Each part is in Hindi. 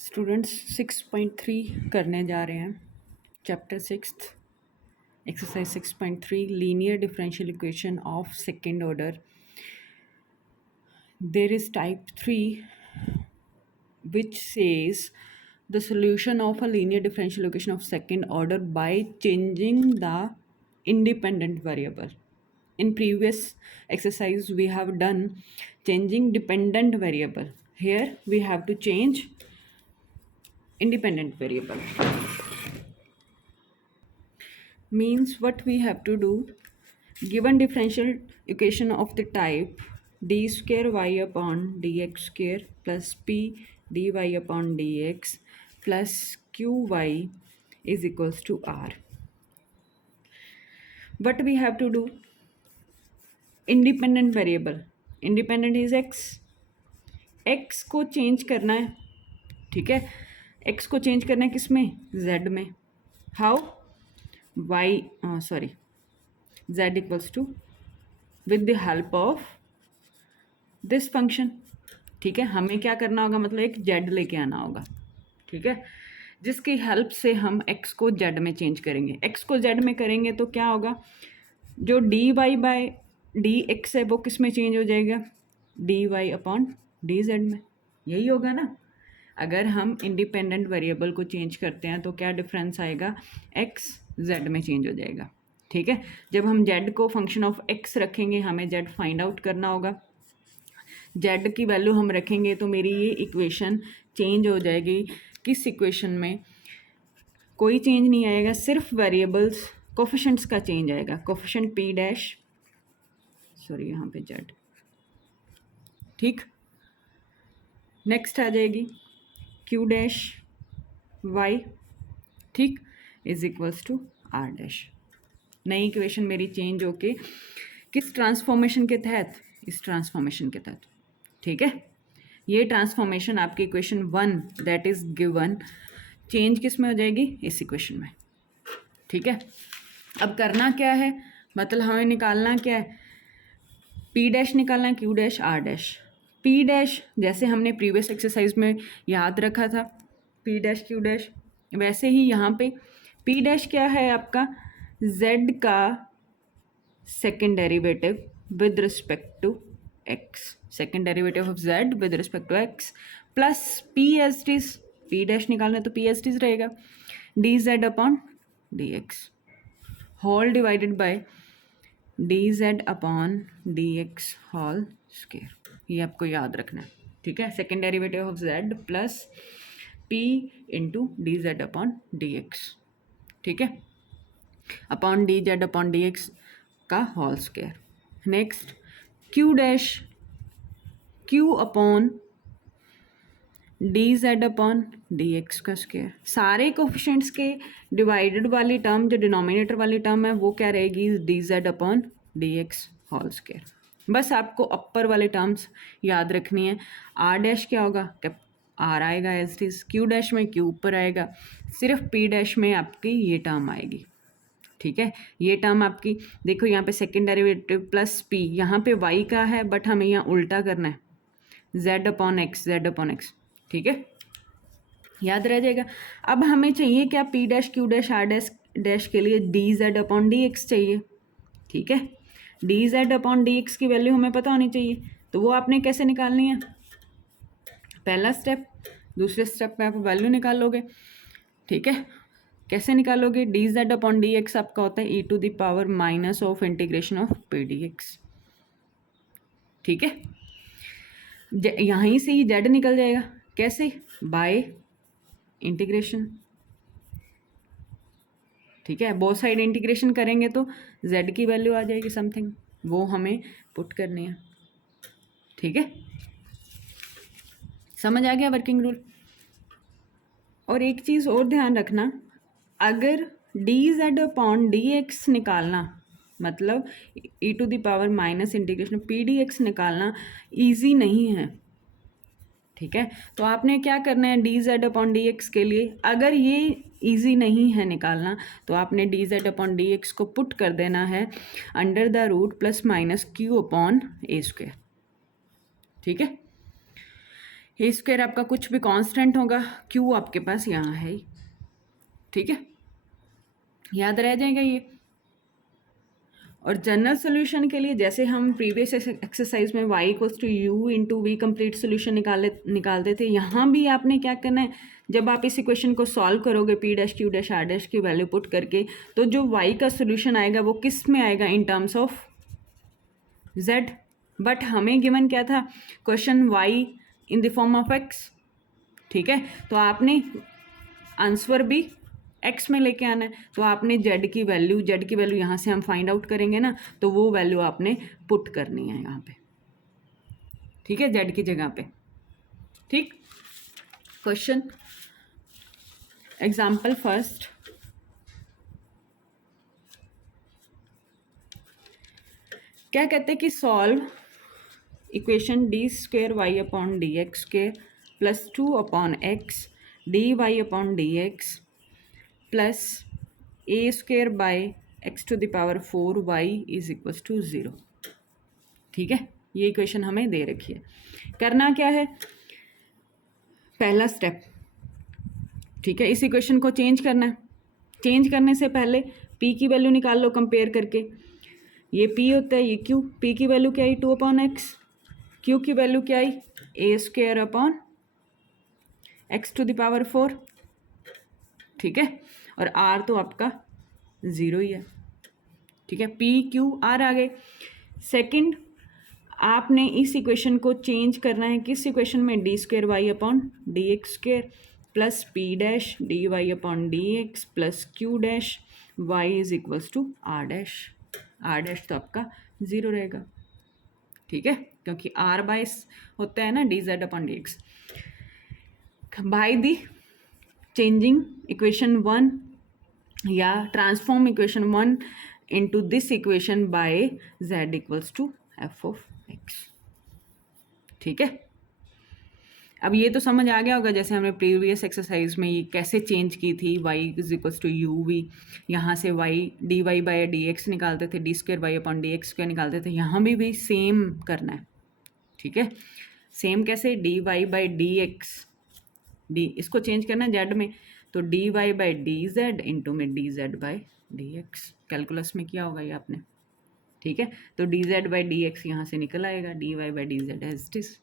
स्टूडेंट्स 6.3 करने जा रहे हैं। Chapter 6 exercise 6.3 linear differential equation of second order. There is type 3 which says the solution of a linear differential equation of second order by changing the independent variable. In previous exercise we have done changing dependent variable. Here we have to change independent variable. Means what we have to do, given differential equation of the type d square y upon dx square plus p dy upon dx plus qy is equals to r. What we have to do, independent variable, independent is x, x को चेंज करना है, ठीक है। x को चेंज करना है किस में, z में। How, z equals to with the help of this function, ठीक है। हमें क्या करना होगा, मतलब एक z लेके आना होगा, ठीक है, जिसकी हेल्प से हम x को z में चेंज करेंगे। x को z में करेंगे तो क्या होगा, जो dy बाई dx है वो किस में चेंज हो जाएगा, dy अपॉन dz में, यही होगा ना। अगर हम इंडिपेंडेंट वेरिएबल को चेंज करते हैं तो क्या डिफरेंस आएगा, x z में चेंज हो जाएगा, ठीक है। जब हम z को फंक्शन ऑफ x रखेंगे, हमें z फाइंड आउट करना होगा। z की वैल्यू हम रखेंगे तो मेरी ये इक्वेशन चेंज हो जाएगी। किस इक्वेशन में कोई चेंज नहीं आएगा, सिर्फ वेरिएबल्स कोफिशिएंट्स का चेंज आएगा। कोफिशिएंट p डैश, सॉरी यहाँ पे z, ठीक। नेक्स्ट आ जाएगी q डैश y, ठीक, is equals to r dash. नई इक्वेशन मेरी चेंज होके किस ट्रांसफॉर्मेशन के तहत, इस ट्रांसफॉर्मेशन के तहत, ठीक है। ये ट्रांसफॉर्मेशन आपकी equation 1 that is given change किस में हो जाएगी, इस इक्वेशन में, ठीक है। अब करना क्या है, मतलब हमें निकालना क्या है, p डैश निकालना है, q dash, r dash. p dash जैसे हमने प्रीवियस एक्सरसाइज में याद रखा था, p डैश q डैश, वैसे ही यहाँ पे p डैश क्या है आपका, z का second derivative with respect to x, second derivative of z with respect to x plus p as it is, p dash निकालना है तो p एज इट इज रहेगा, dz upon dx whole divided by dz upon dx whole square. ये आपको याद रखना है, ठीक है। Second derivative of z plus p into dz upon dx, ठीक है, अपॉन dz अपॉन dx का whole square. Next q dash, q upon dz upon dx का स्क्वायर। सारे कोफिशिएंट्स के डिवाइडेड वाली टर्म, जो डिनोमिनेटर वाली टर्म है वो क्या रहेगी, dz upon dx whole square. बस आपको अपर वाले टर्म्स याद रखनी है। r डैश क्या होगा, r आएगा as it is, q dash में q ऊपर आएगा, सिर्फ p डैश में आपकी ये टर्म आएगी, ठीक है। ये टर्म आपकी देखो यहाँ पे सेकेंड डेरिवेटिव प्लस p, यहाँ पे y का है बट हमें यहाँ उल्टा करना है, z upon x, z upon x, ठीक है, याद रह जाएगा। अब हमें चाहिए क्या, p dash q dash r dash dash के लिए dz अपॉन dx चाहिए, ठीक है। dz अपॉन dx की वैल्यू हमें पता होनी चाहिए, तो वो आपने कैसे निकालनी है, पहला स्टेप, दूसरे स्टेप पे आप वैल्यू निकाल लोगे, ठीक है। कैसे निकालोगे, dz अपॉन dx आपका होता है e to the power minus of integration of p dx, ठीक है। यहीं से ही z निकल जाएगा, कैसे, बाय इंटीग्रेशन, ठीक है। बोथ साइड इंटीग्रेशन करेंगे तो z की वैल्यू आ जाएगी समथिंग, वो हमें पुट करनी है, ठीक है। समझ आ गया वर्किंग रूल। और एक चीज़ और ध्यान रखना, अगर dz अपॉन dx निकालना, मतलब e to the power minus integration p dx निकालना ईजी नहीं है, ठीक है। तो आपने क्या करना है, dz अपॉन dx के लिए, अगर ये इजी नहीं है निकालना तो आपने dz अपॉन dx को पुट कर देना है under the root plus minus q upon a square, ठीक है। ए स्क्वायर आपका कुछ भी कांस्टेंट होगा, क्यू आपके पास यहाँ है ही, ठीक है, याद रह जाएगा ये। और जनरल सोल्यूशन के लिए जैसे हम प्रीवियस एक्सरसाइज में y इक्वल्स to u into v complete solution निकालते थे, यहाँ भी आपने क्या करना है, जब आप इस इक्वेशन को सॉल्व करोगे p dash q dash r dash की वैल्यू पुट करके, तो जो y का सोल्यूशन आएगा वो किस में आएगा, in terms of z। But हमें गिवन क्या था, question y in the form of x, ठीक है, तो आपने आंसर भी x में लेके आना है, तो आपने z की वैल्यू यहाँ से हम फाइंड आउट करेंगे ना, तो वो वैल्यू आपने पुट करनी है यहाँ पे, ठीक है, z की जगह पे, ठीक। क्वेश्चन एग्जाम्पल फर्स्ट, क्या कहते हैं कि solve equation d square y upon d x square plus 2 upon x d y upon d x plus a square by x to the power 4 y is equals to 0, ठीक है, ये इक्वेशन हमें दे रखी है। करना क्या है, पहला स्टेप, ठीक है, इस इक्वेशन को चेंज करना है। चेंज करने से पहले p की वैल्यू निकाल लो कंपेयर करके, ये p होता है, ये q, p की वैल्यू क्या आई 2 अपॉन एक्स, q की वैल्यू क्या आई a square upon x to the power 4, ठीक है, और r तो आपका 0 ही है, ठीक है, p q r आ गए। सेकंड, आपने इस इक्वेशन को चेंज करना है किस इक्वेशन में, d square y upon d x square plus p dash d y upon d x plus q dash y is equals to r dash. R dash तो आपका 0 रहेगा, ठीक है, क्योंकि आर बाय होता है ना d z upon d x. By the changing equation 1 या transform equation 1 into this equation by z equals to f of x, ठीक है। अब ये तो समझ आ गया होगा, जैसे हमने प्रीवियस एक्सरसाइज में ये कैसे चेंज की थी, y is equals to u v, यहाँ से y d y by d x निकालते थे, d square y upon d x square निकालते थे, यहाँ भी सेम करना है, ठीक है। सेम कैसे, d y by d x, d इसको चेंज करना है जेड में, तो d y by d z into में d z by d x, calculus में किया होगा ये आपने, ठीक है, तो d z by d x यहाँ से निकल आएगा, d y by d z as it is,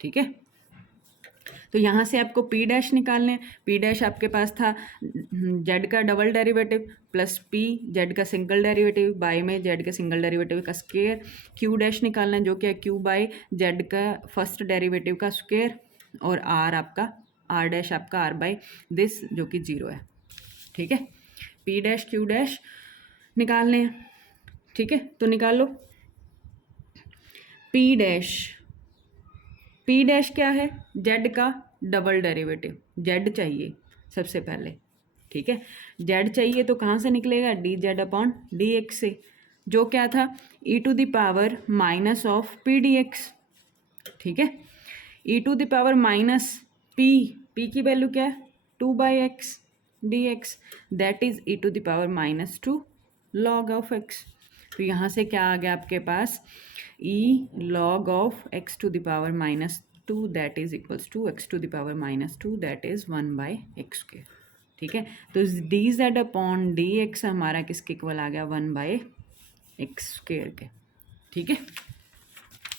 ठीक है। तो यहाँ से आपको पी डैश निकालने हैं, पी डैश आपके पास था जेड का double derivative plus P Z का सिंगल डेरिवेटिव बाय में जेड का सिंगल डेरिवेटिव का स्क्वायर, क्यू डैश निकालना है जो कि है क्यू बाय जेड का फर्स्ट डेरिवेटिव का स्क्वायर, और आर आपका आर डैश आपका आर बाय दिस जो कि 0 है, ठीक है। पी डैश क्यू डैश निकालने हैं, ठीक है, तो निकाल लो। पी डैश क्या है, जेड का डबल डेरिवेटिव, जेड चाहिए सबसे पहले, ठीक है, जेड चाहिए तो कहाँ से निकलेगा, d z upon d x से, जो क्या था e to the power minus of p d x, ठीक है, e to the power minus p की वैल्यू क्या है 2 by x d x, that is e to the power minus 2 log of x. तो यहाँ से क्या आ गया आपके पास, e log of x to the power minus 2 that is equals to x to the power minus 2 that is 1 by x square, ठीक है। तो d z upon d x हमारा किसके इक्वल आ गया, 1 बाई एक्स स्क्वायर के, ठीक है।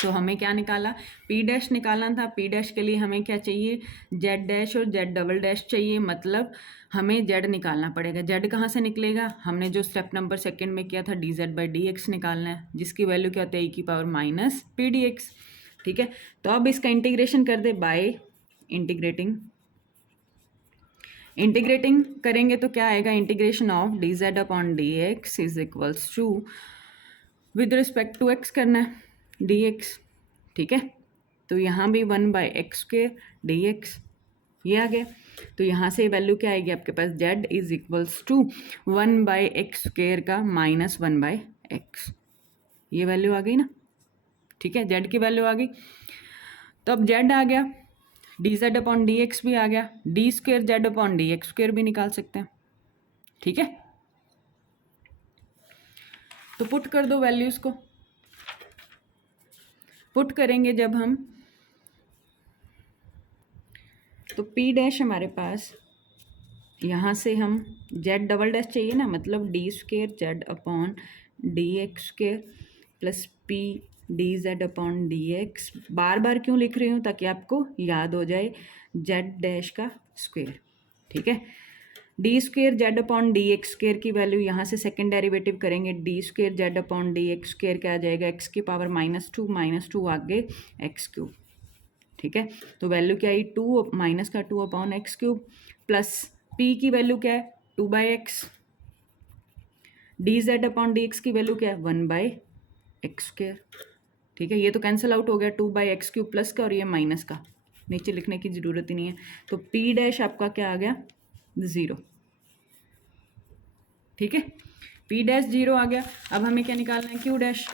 तो हमें क्या निकाला, पी डैश निकालना था, पी डैश के लिए हमें क्या चाहिए, जेड डैश और जेड डबल डैश चाहिए, मतलब हमें जेड निकालना पड़ेगा। जेड कहाँ से निकलेगा, हमने जो स्टेप नंबर सेकंड में किया था D z by d x निकालना है, जिसकी वैल्यू क्या होता है ई की power minus p d x, ठीक है। तो अब इसका इंटीग्रेशन कर दे बाय इंटीग्रेटिंग करेंगे तो क्या आएगा, integration of d z upon d x is equals to with respect to x करना है डी एक्स, ठीक है। तो यहाँ भी 1 by x square D x ये आ गया, तो यहाँ से वैल्यू क्या आएगी आपके पास, z is equals to 1 by x square का माइनस 1 बाई एक्स, ये वैल्यू आ गई ना, ठीक है, जेड की वैल्यू आ गई। तो अब जेड आ गया, d z upon d x भी आ गया, D square z upon d x square भी निकाल सकते हैं, ठीक है। तो पुट कर दो वैल्यूज को, पुट करेंगे जब हम तो पी डैश हमारे पास, यहाँ से हम जेड डबल डैश चाहिए ना, मतलब d square z upon d x square plus p d z upon d x. बार बार क्यों लिख रही हूँ, ताकि आपको याद हो जाए जेड डैश का स्क्वेयर। ठीक है, d square z upon d x square की वैल्यू यहाँ से सेकेंड डेरिवेटिव करेंगे, D square z upon d x square क्या आ जाएगा, एक्स की पावर -2 आगे एक्स क्यूब। ठीक है, तो वैल्यू क्या आई, 2 माइनस का 2 upon x cube plus P की वैल्यू क्या है 2/x, D z upon d x की वैल्यू क्या है 1/x स्क्वेयर। ठीक है, ये तो कैंसिल आउट हो गया 2/x क्यूब प्लस का, और ये माइनस का, नीचे लिखने की जरूरत ही नहीं है। तो पी डैश आपका क्या आ गया 0। ठीक है, पी डैश 0 आ गया। अब हमें क्या निकालना है, क्यू डैश।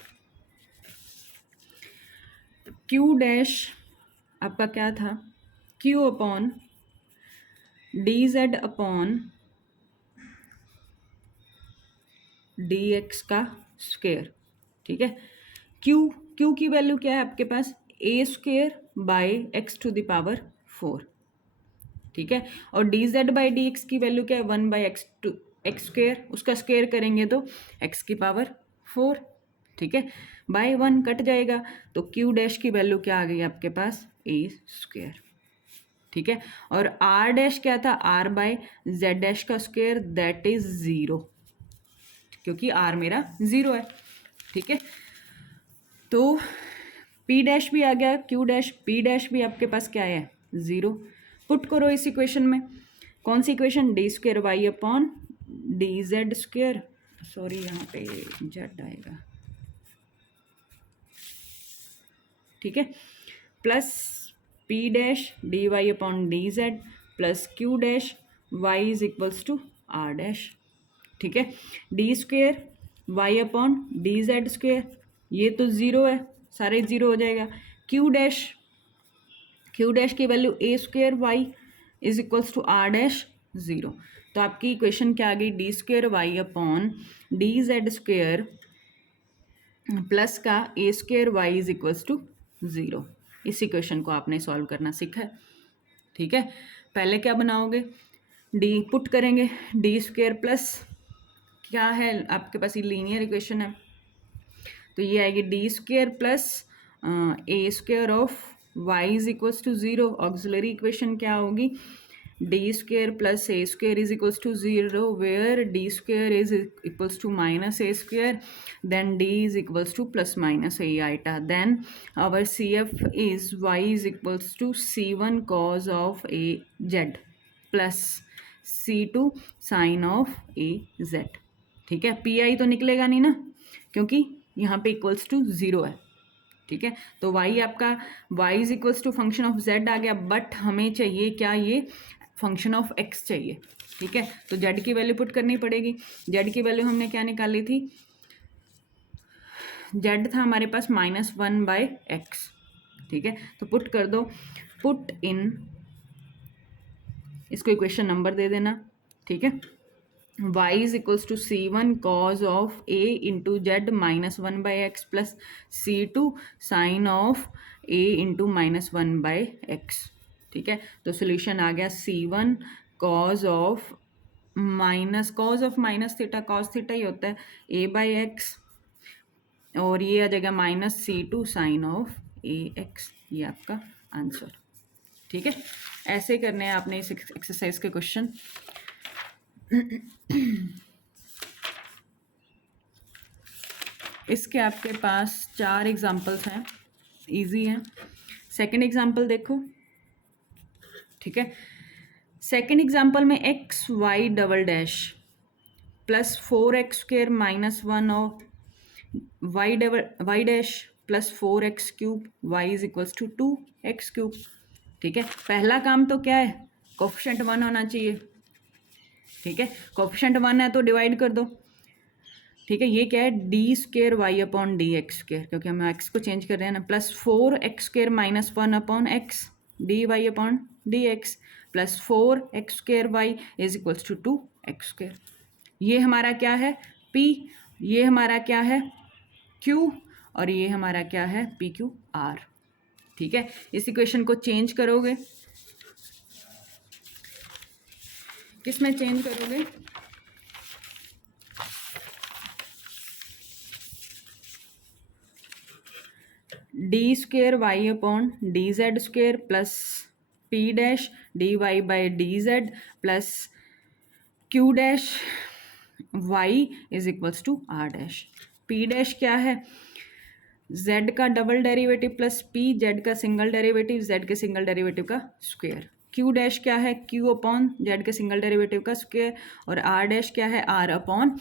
क्यू डैश आपका क्या था, q upon d z upon d x का स्क्वेयर। ठीक है, क्यू की वैल्यू क्या है आपके पास, a square by x to the power 4। ठीक है, और d z by d x की वैल्यू क्या है 1/x टू एक्स स्क्वेयर, उसका स्क्वेयर करेंगे तो एक्स की पावर 4। ठीक है, बाई 1 कट जाएगा, तो क्यू डैश की वैल्यू क्या आ गई आपके पास ए स्क्वेयर। ठीक है, और आर डैश क्या था, आर बाई जेड डैश का स्क्वेयर, दैट इज 0, क्योंकि आर मेरा 0 है। ठीक है, तो पी डैश भी आ गया, क्यू डैश, पी डैश भी आपके पास क्या है 0। पुट करो इस इक्वेशन में, कौन सी equation, d square y upon d z square, sorry यहाँ पे जेड आएगा। ठीक है, plus p dash d y upon d z plus q dash y is equals to r dash. ठीक है, d square y upon d z square, ये तो 0 है, सारे 0 हो जाएगा। क्यू डैश की value a square y is equals to r dash 0। तो आपकी इक्वेशन क्या आ गई, d square y upon d z square plus का a square y is equals to 0। इस इक्वेशन को आपने सॉल्व करना सीखा है। ठीक है, पहले क्या बनाओगे, डी पुट करेंगे, डी स्क्वेयर प्लस क्या है आपके पास, ये लीनियर इक्वेशन है, तो ये आएगी d square plus a square of y is equals to 0। Auxiliary equation क्या होगी, d square plus a square is equals to 0, where d square is equals to minus a square, then d is equals to plus minus a iota, then our C F is y is equals to C1 cos of a z plus C2 sine of a z. ठीक है, पी आई तो निकलेगा नहीं ना, क्योंकि यहाँ पे इक्वल्स टू 0 है। ठीक है, तो y आपका y is equals to function of z आ गया, बट हमें चाहिए क्या, ये फंक्शन ऑफ x चाहिए। ठीक है, तो z की वैल्यू पुट करनी पड़ेगी। z की वैल्यू हमने क्या निकाली थी, z था हमारे पास -1/x। ठीक है, तो पुट कर दो, पुट इन, इसको इक्वेशन नंबर दे देना। ठीक है, y is equals to C1 cos of a into z -1/x plus C2 sine of a into -1/x। ठीक है, तो सोल्यूशन आ गया C1 cos of minus theta, cos theta ही होता है a/x, और ये आ जाएगा -C2 साइन ऑफ ax। ये आपका आंसर। ठीक है, ऐसे करने हैं आपने इस एक्सरसाइज के क्वेश्चन। इसके आपके पास 4 एग्जाम्पल्स हैं, इजी हैं। सेकंड एग्जाम्पल देखो। ठीक है, सेकंड एग्जाम्पल में x y double dash plus 4x square -1 और y dash plus 4x cube y is equals to 2x cube. ठीक है, पहला काम तो क्या है, कोफिशिएंट 1 होना चाहिए। ठीक है, कोफिशिएंट 1 है तो डिवाइड कर दो। ठीक है, ये क्या है, d square y upon d x square, क्योंकि हम एक्स को चेंज कर रहे हैं ना, plus 4x square -1 upon x d y upon d x plus 4x square y is equals to 2x square. ये हमारा क्या है P, ये हमारा क्या है Q, और ये हमारा क्या है PQR। ठीक है, इस इक्वेशन को चेंज करोगे किस में चेंज करोगे? D square y upon d z square plus p dash d y by d z plus q dash y is equals to r dash. P dash क्या है? z का double derivative plus p, z का सिंगल डेरिवेटिव, z के सिंगल डेरिवेटिव का स्क्वायर। q डैश क्या है? q अपॉन z के सिंगल डेरिवेटिव का स्क्वायर। और r डैश क्या है? r अपॉन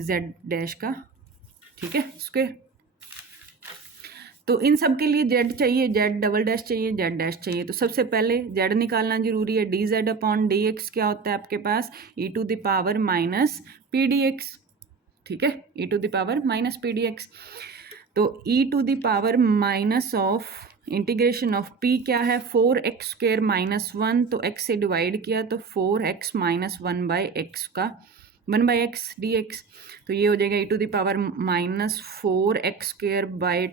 z डैश का, ठीक है, स्क्वायर। तो इन सब के लिए z चाहिए, z डबल डैश चाहिए, z डैश चाहिए। तो सबसे पहले z निकालना जरूरी है। D z upon d x क्या होता है आपके पास? E to the power minus p d x, ठीक है, e to the power minus p d x. तो e to the power minus of integration of p क्या है? 4x स्क्वेयर माइनस 1, तो x से डिवाइड किया तो 4x माइनस 1 बाई एक्स का 1 बाई एक्स डी एक्स। तो ये हो जाएगा e to the power minus 4x square by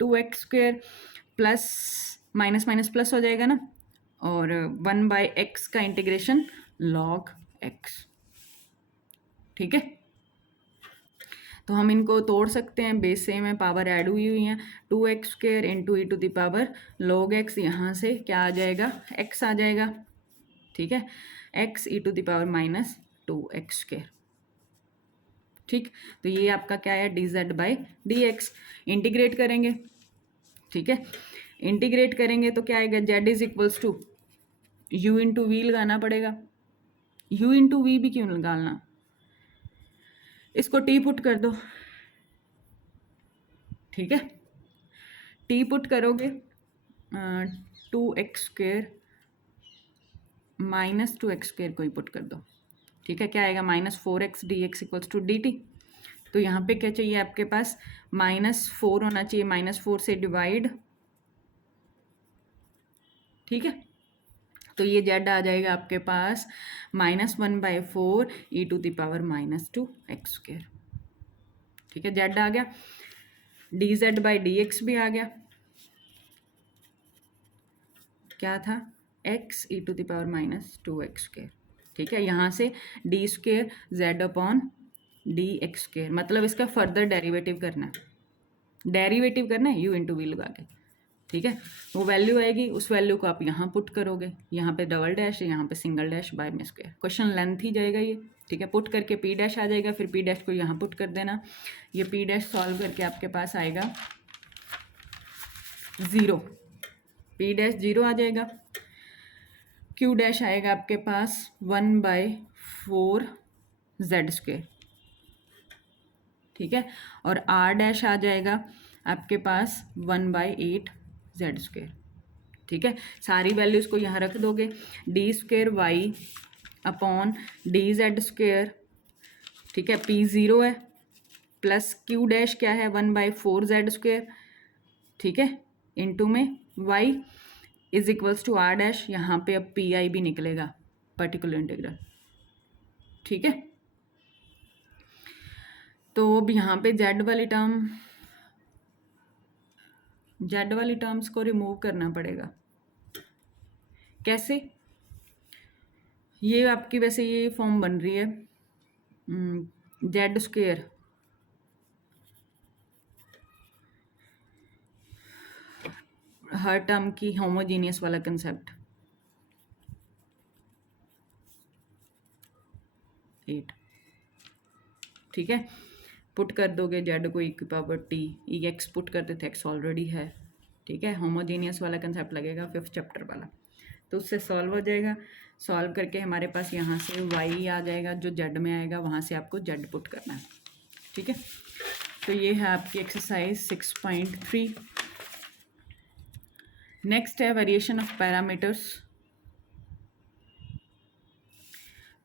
2x square plus minus minus plus हो जाएगा ना, और 1 बाई एक्स का इंटीग्रेशन log x, ठीक है। तो हम इनको तोड़ सकते हैं, बेस सेम है, पावर ऐड हुई हुई हैं। 2x square into e to the power log x, यहाँ से क्या आ जाएगा? x आ जाएगा, ठीक है, x e to the power minus 2x square, ठीक। तो ये आपका क्या है? D z by d x. Integrate करेंगे, ठीक है, इंटीग्रेट करेंगे तो क्या आएगा? z is equals to u into v लगाना पड़ेगा। u इंटू वी भी क्यों निकालना? इसको टी पुट कर दो, ठीक है, टी पुट करोगे 2x square minus 2x square को ही पुट कर दो, ठीक है, क्या आएगा? Minus 4x d x equals to d t. तो यहाँ पे क्या चाहिए आपके पास? -4 होना चाहिए, -4 से डिवाइड, ठीक है। तो ये z आ जाएगा आपके पास -1/4 e to the power -2x square, ठीक है, z आ गया। D z by d x भी आ गया, क्या था? x e to the power -2x square, ठीक है। यहाँ से d square z upon d x square, मतलब इसका फर्दर डेरिवेटिव करना है, डेरिवेटिव करना है u इंटू वी लगा के, ठीक है। वो वैल्यू आएगी, उस वैल्यू को आप यहाँ पुट करोगे, यहाँ पे डबल डैश है, यहाँ पे सिंगल डैश बाय में स्क्वायर। क्वेश्चन लेंथ ही जाएगा ये, ठीक है। पुट करके पी डैश आ जाएगा, फिर पी डैश को यहाँ पुट कर देना। ये पी डैश सॉल्व करके आपके पास आएगा 0, पी डैश 0 आ जाएगा। क्यू डैश आएगा आपके पास 1/4 जेड स्क्वायर, ठीक है। और आर डैश आ जाएगा आपके पास 1/8 जेड स्क्वेयर, ठीक है। सारी वैल्यूज़ को यहाँ रख दोगे। D square y upon d z square, ठीक है, पी 0 है, प्लस क्यू डैश क्या है? 1/4 जेड स्क्वेयर, ठीक है, इनटू में y is equals to r dash. यहाँ पे अब पी आई भी निकलेगा, पर्टिकुलर इंटीग्रल, ठीक है। तो अब यहाँ पे जेड वाली टर्म्स को रिमूव करना पड़ेगा। कैसे? ये आपकी वैसे ये फॉर्म बन रही है जेड स्क्वेयर हर टर्म की होमोजीनियस वाला कंसेप्ट 8, ठीक है। पुट कर दोगे जेड को ई की पावर टी, ई एक्स पुट करते थे, एक्स ऑलरेडी है, ठीक है। होमोजीनियस वाला कंसेप्ट लगेगा 5th चैप्टर वाला, तो उससे सॉल्व हो जाएगा। सॉल्व करके हमारे पास यहाँ से y आ जाएगा, जो z में आएगा वहाँ से आपको z पुट करना है, ठीक है। तो ये है आपकी एक्सरसाइज 6.3। नेक्स्ट है variation of parameters.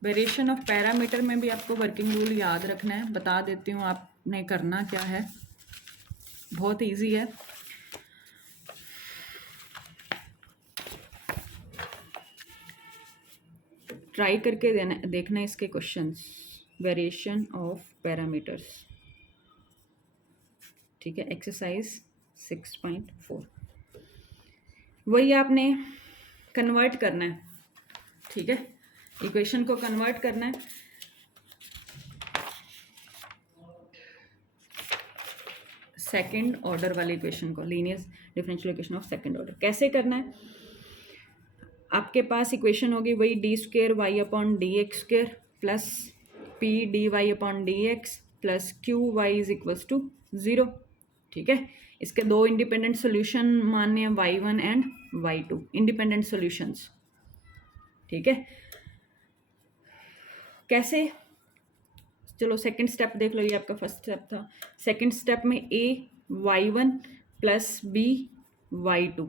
Variation of parameter में भी आपको वर्किंग रूल याद रखना है। बता देती हूँ आपने करना क्या है, बहुत इजी है। ट्राई करके देखना इसके क्वेश्चंस। वेरिएशन ऑफ पैरामीटर्स, ठीक है, एक्सरसाइज 6.4। वही आपने कन्वर्ट करना है, ठीक है। इक्वेशन को कन्वर्ट करना है सेकंड ऑर्डर वाली इक्वेशन को, linear differential equation of second order. कैसे करना है, आपके पास इक्वेशन होगी वही d square y upon d x square plus p d y upon d x plus q y is equals to 0। ठीक है, इसके दो इंडिपेंडेंट सोल्यूशन मानने हैं y1 and y2, independent solutions. ठीक है, कैसे, चलो सेकंड स्टेप देख लो, ये आपका फर्स्ट स्टेप था। सेकंड स्टेप में a y1 plus b y2।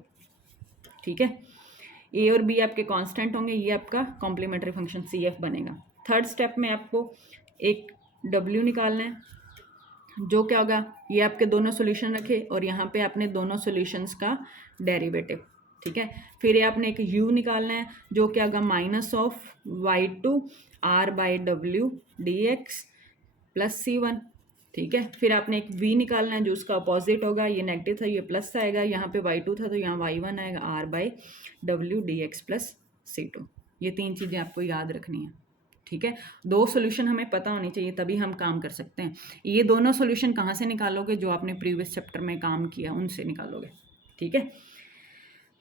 ठीक है, a और b आपके कांस्टेंट होंगे, ये आपका कॉम्प्लीमेंट्री फंक्शन cf बनेगा। थर्ड स्टेप में आपको एक w निकालना है, जो क्या होगा, ये आपके दोनों सॉल्यूशन रखे और यहाँ पे आपने दोनों सॉल्यूशंस का डेरिवेटिव। ठीक है, फिर ये आपने एक u निकालना है, जो क्या होगा minus of y2 r by W D x plus c1। ठीक है, फिर आपने एक v निकालना है जो उसका अपोजिट होगा, ये नेगेटिव था ये प्लस आएगा, यहाँ पे y2 था तो यहाँ y1 आएगा r by W D x plus c2। ये तीन चीज़ें आपको याद रखनी है। ठीक है, दो सॉल्यूशन हमें पता होनी चाहिए तभी हम काम कर सकते हैं। ये दोनों सॉल्यूशन कहाँ से निकालोगे, जो आपने प्रीवियस चैप्टर में काम किया उनसे निकालोगे। ठीक है,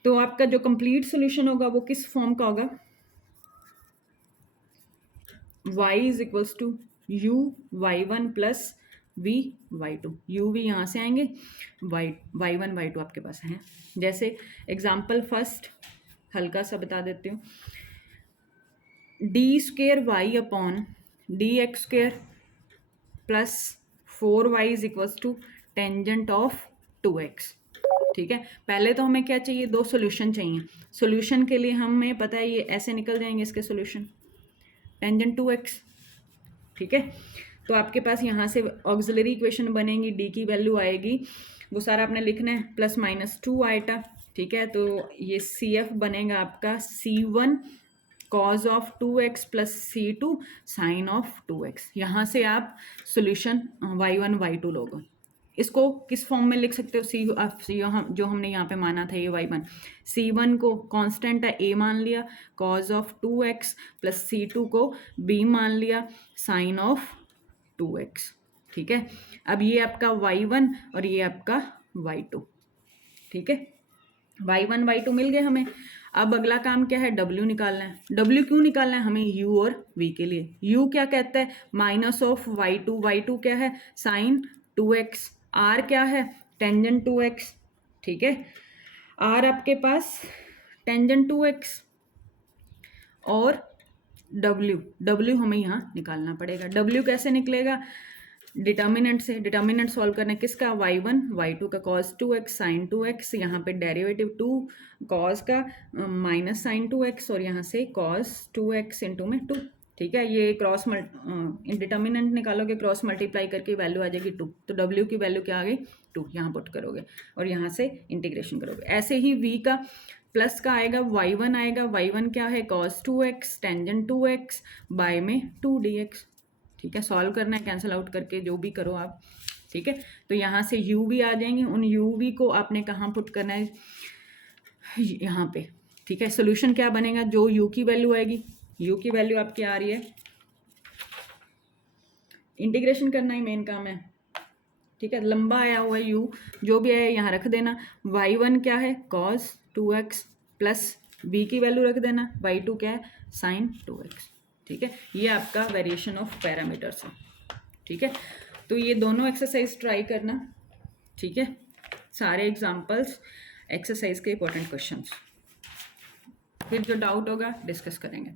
तो आपका जो कंप्लीट सॉल्यूशन होगा वो किस फॉर्म का होगा, y is equals to u y1 plus v y2। u v यहाँ से आएंगे, y1 y2 आपके पास हैं। जैसे एग्जाम्पल फर्स्ट हल्का सा बता देती हूँ, d square y upon d x square plus 4y is equals to tangent of 2x। ठीक है, पहले तो हमें क्या चाहिए, दो सॉल्यूशन चाहिए। सॉल्यूशन के लिए हमें पता है ये ऐसे निकल जाएंगे इसके सॉल्यूशन, टेंजेंट 2x। ठीक है, तो आपके पास यहाँ से ऑक्सिलरी इक्वेशन बनेगी, d की वैल्यू आएगी, वो सारा आपने लिखना है, प्लस माइनस 2 आइटा। ठीक है, तो ये CF बनेगा आपका C1 cos of 2x plus C2 sine of 2x। यहाँ से आप सॉल्यूशन y1 y2 लोगे। इसको किस फॉर्म में लिख सकते हो, जो हमने यहाँ पे माना था ये y1, C1 को कांस्टेंट है a मान लिया, cause of 2x plus C2 को b मान लिया, साइन ऑफ 2x। ठीक है, अब ये आपका y1 और ये आपका y2। ठीक है, y1 y2 मिल गए हमें। अब अगला काम क्या है, w निकालना है। w क्यों निकालना है हमें, u और v के लिए। u क्या कहता है, माइनस ऑफ y2, y2 क्या है साइन 2x, r क्या है टेंजेंट 2x। ठीक है, r आपके पास टेंजेंट 2x और w हमें यहाँ निकालना पड़ेगा। w कैसे निकलेगा, डिटर्मिनेंट से। डिटर्मिनेंट सॉल्व करना है किसका, y1 y2 का कॉस 2x साइन 2x, यहाँ पे डेरिवेटिव 2 कॉस का माइनस साइन 2x और यहाँ से कॉस 2x इंटू में 2। ठीक है, ये क्रॉस डिटर्मिनेंट निकालोगे, क्रॉस मल्टीप्लाई करके वैल्यू आ जाएगी 2, तो w की वैल्यू क्या आ गई 2, यहाँ पुट करोगे और यहाँ से इंटीग्रेशन करोगे। ऐसे ही v का प्लस का आएगा, y1 आएगा, y1 क्या है cos 2x tangent 2x bye में 2 dx। ठीक है, सॉल्व करना है कैंसिल आउट करके, जो भी करो आप। ठीक है, तो यहाँ से u भी आ जाएंगे, उन u v को आपने कहाँ पुट करना है, यहाँ पे। ठीक है, सोल्यूशन क्या बनेगा, जो u की वैल्यू आएगी, u की वैल्यू आपकी आ रही है, इंटीग्रेशन करना ही मेन काम है। ठीक है, लंबा आया हुआ है u, जो भी आया यहाँ रख देना। y1 क्या है cos 2x प्लस b की वैल्यू रख देना, y2 क्या है साइन 2x। ठीक है, ये आपका वेरिएशन ऑफ पैरामीटर्स है। ठीक है, तो ये दोनों एक्सरसाइज ट्राई करना। ठीक है, सारे एग्जांपल्स एक्सरसाइज के इंपॉर्टेंट क्वेश्चंस, फिर जो डाउट होगा डिस्कस करेंगे।